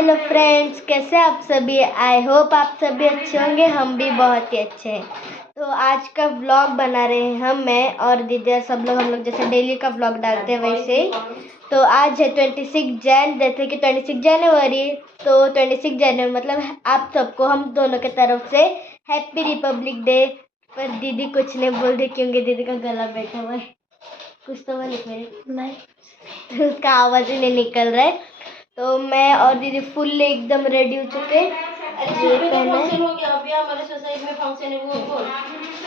Hello friends, कैसे आप सभी। आई होप आप सभी अच्छे होंगे। हम भी बहुत ही अच्छे हैं। तो आज का व्लॉग बना रहे हैं मैं और दीदी सब लोग। हम लोग जैसे डेली का व्लॉग डालते हैं वैसे ही। तो आज है 26 जैन, जैसे कि 26 जनवरी। तो 26 जनवरी मतलब आप सबको हम दोनों के तरफ से हैप्पी रिपब्लिक डे। पर दीदी कुछ नहीं बोल रही क्योंकि दीदी का गला बैठा हुआ है। कुछ तो नहीं उसका आवाज़ ही नहीं निकल रहा है। तो मैं और दीदी फुल एकदम रेडी हो चुके।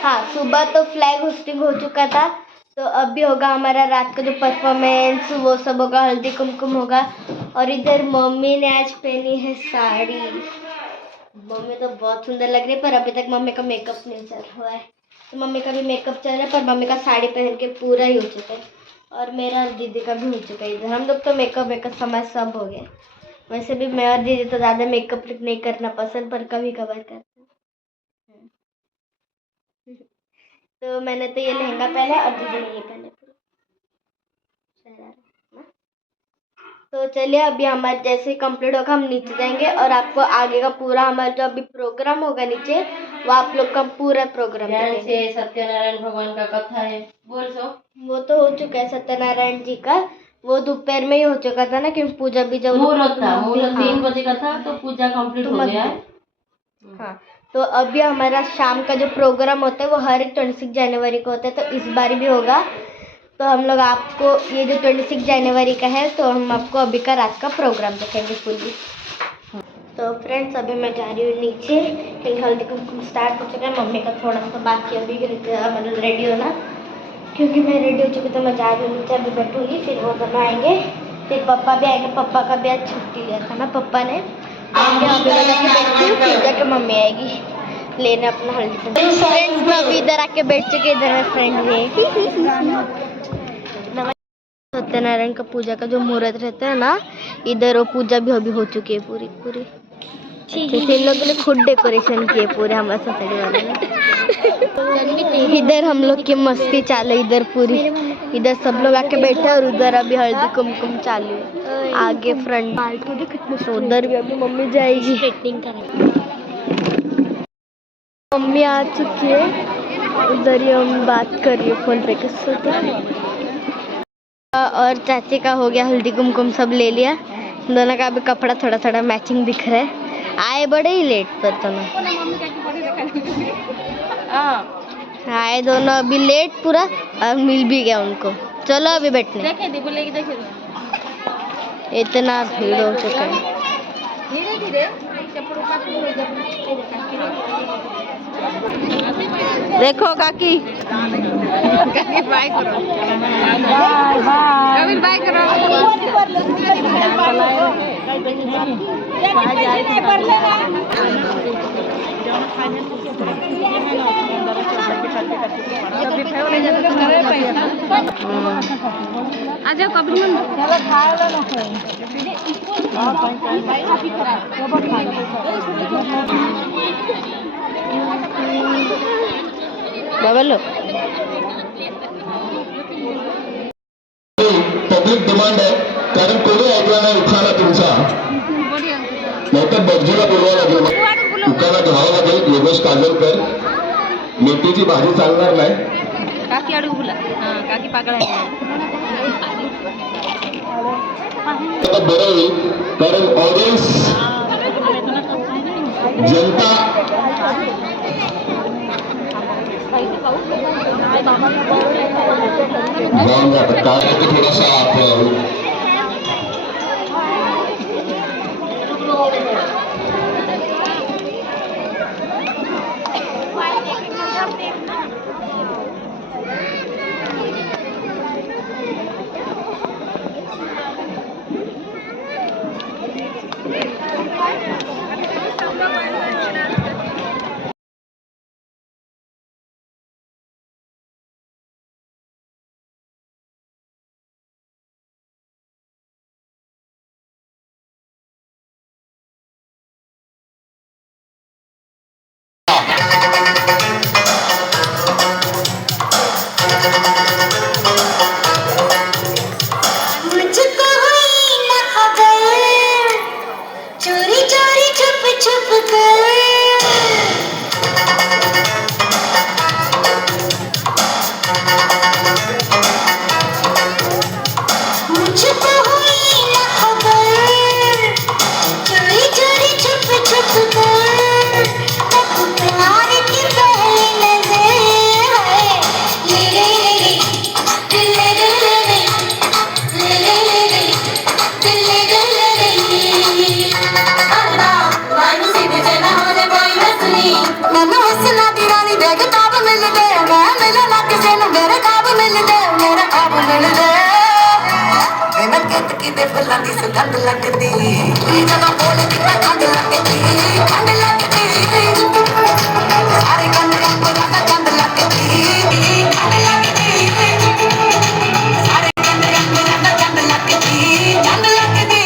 हाँ, सुबह तो फ्लैग होस्टिंग हो चुका था। तो अभी होगा हमारा रात का जो परफॉर्मेंस, वो सब होगा, हल्दी कुमकुम होगा। और इधर मम्मी ने आज पहनी है साड़ी। मम्मी तो बहुत सुंदर लग रही है, पर अभी तक मम्मी का मेकअप नहीं चल रहा है। तो मम्मी का भी मेकअप चल रहा है, पर मम्मी का साड़ी पहन के पूरा ही हो चुका है। और मेरा और दीदी का भी हो चुका है। इधर हम लोग तो मेकअप समय सब हो गया। वैसे भी मैं और दीदी तो ज़्यादा मेकअप नहीं करना पसंद, पर कभी कभार करते हैं। तो मैंने तो ये लहंगा पहना और दीदी ने ये पहने। तो चलिए, अभी हमारे जैसे कंप्लीट होगा हम नीचे जाएंगे और आपको आगे का पूरा हमारा जो अभी प्रोग्राम होगा नीचे, वो आप लोग का पूरा प्रोग्राम से सत्यनारायण भगवान का कथा है बोल सो। वो तो हो चुका है सत्यनारायण जी का। वो दोपहर में ही हो चुका था ना, क्योंकि पूजा भी जब मुहूर्त 3 बजे का था, तो पूजा कंप्लीट हो गया। हाँ, तो अभी हमारा शाम का जो प्रोग्राम होता है वो हर एक 26 जनवरी को होता है। तो इस बार भी होगा। तो हम लोग आपको ये जो 26 जनवरी का है, तो हम आपको अभी का रात का प्रोग्राम दिखाएंगे फुल्ली। तो फ्रेंड्स, अभी मैं जा रही हूँ नीचे क्योंकि हल्दी कुमकुम स्टार्ट हो चुका है। मम्मी का थोड़ा सा बाकी अभी मतलब रेडी होना, क्योंकि मैं रेडी हो चुकी। तो मैं जा रही हूँ नीचे, अभी बैठूँगी, फिर वो दोनों आएंगे, फिर पापा भी आएंगे। पापा का भी आज छुट्टी लिया था ना पापा ने। अभी मैं जाके बैठती हूँ, फिर जाके मम्मी आएगी लेने अपना हल्दी कुमकुम। फ्रेंड्स, मैं अभी इधर आके बैठ चुके। इधर मेरे फ्रेंड भी है। सत्यनारायण का पूजा का जो मुहूर्त रहता है ना, इधर वो पूजा भी अभी हो चुकी है पूरी पूरी। अच्छे से इन लोगों ने खुद डेकोरेशन किए पूरे हमारे सोसाइटी वाले ने। इधर हम लोग की मस्ती चालू इधर पूरी। इधर सब लोग आके बैठे और उधर अभी हल्दी कुमकुम चालू है आगे फ्रंट। उधर भी अभी मम्मी जाएगी। मम्मी आ चुकी है, उधर ही हम बात कर रही है फोन पे किससे। और चाची का हो गया हल्दी कुमकुम, सब ले लिया। दोनों का अभी कपड़ा थोड़ा थोड़ा मैचिंग दिख रहा है। आए बड़े ही लेट पर दोनों। आए दोनों अभी लेट पूरा, और मिल भी गया उनको। चलो अभी बैठने। इतना भीड़ हो चुका है। देखो काकी, काकी बाय करो, बाय बाय करो। आज कभी बाबा पब्लिक डिमांड आहे, कारण कोणी ऐकला नाही उखाणा तुमचा, नाहीतर बर्जीला बोलवावं लागेल, उखाणा घ्यावा लागेल. योगेश काजलकर, मेथीची भाजी चालणार नाही. काकी अडू बोला. काकी पागल आहे. बरं होईल, कारण ऑडियन्स जनता काय थोडासा आप ਭੁੱਲਣ ਦੇ ਬਿਨਾਂ ਕੇਤਕੀ ਦੇ ਫੁੱਲਾਂ ਦੀ ਸੁਗੰਧ ਲੱਗਦੀ ਜਦੋਂ ਬੋਲਦੀ ਤਾਂ ਖੰਡ ਲੱਗਦੀ ਸਾਰੇ ਕੰਨਾਂ ਕੋਲ ਤਾਂ ਚੰਦ ਲੱਗਦੀ ਖੰਡ ਲੱਗਦੀ ਸਾਰੇ ਕੰਨਾਂ ਕੋਲ ਤਾਂ ਚੰਦ ਲੱਗਦੀ ਚੰਦ ਲੱਗਦੀ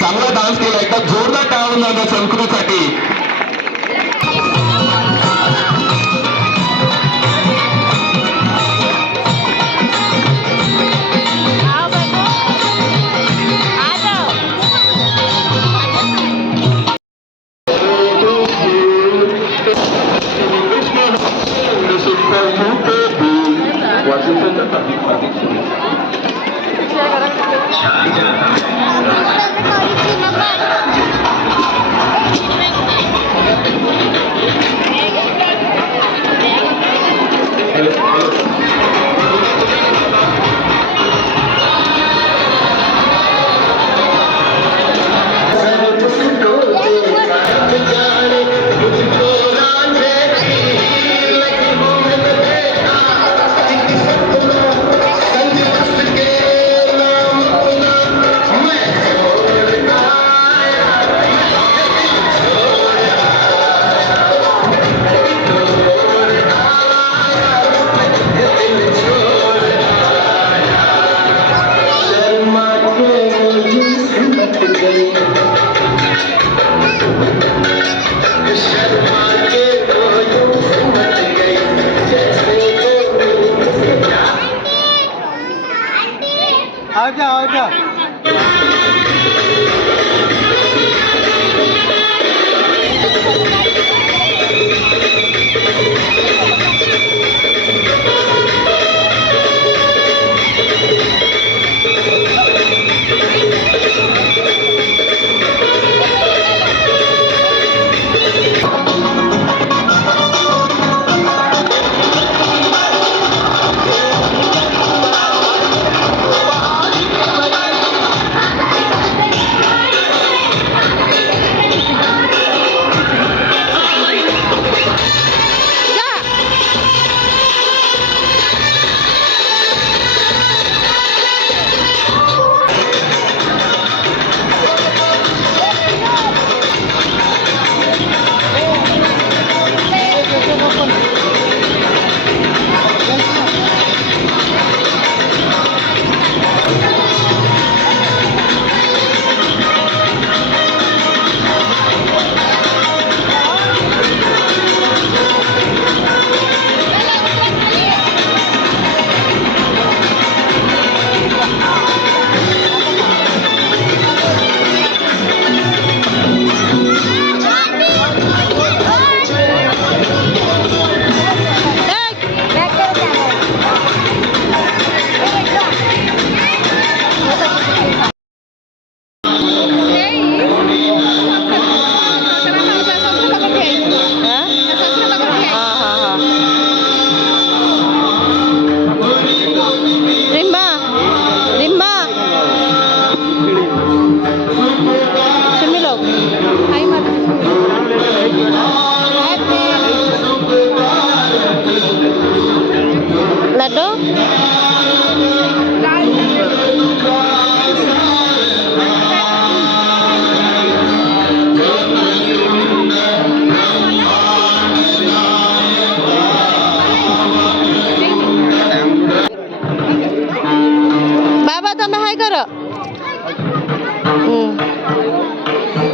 चांगला डान्स केला एकदा जोरदार टाळून द्या संस्कृतीसाठी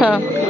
हाँ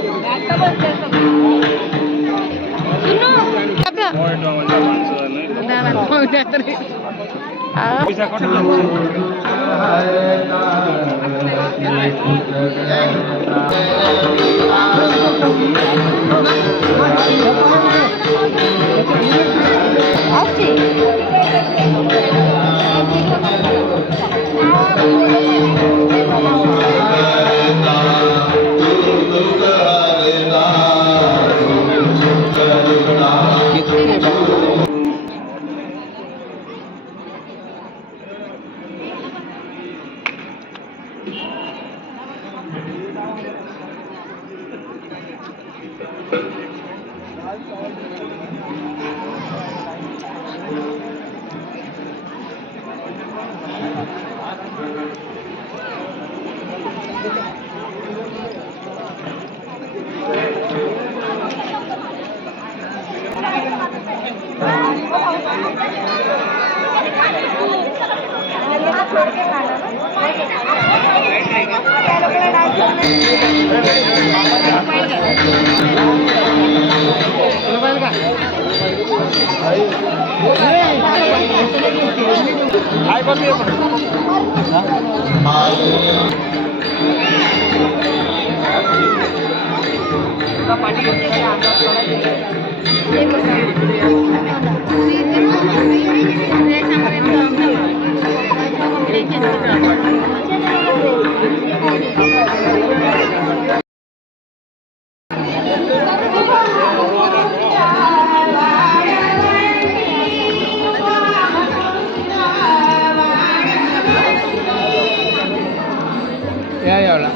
Ya, ya, lah.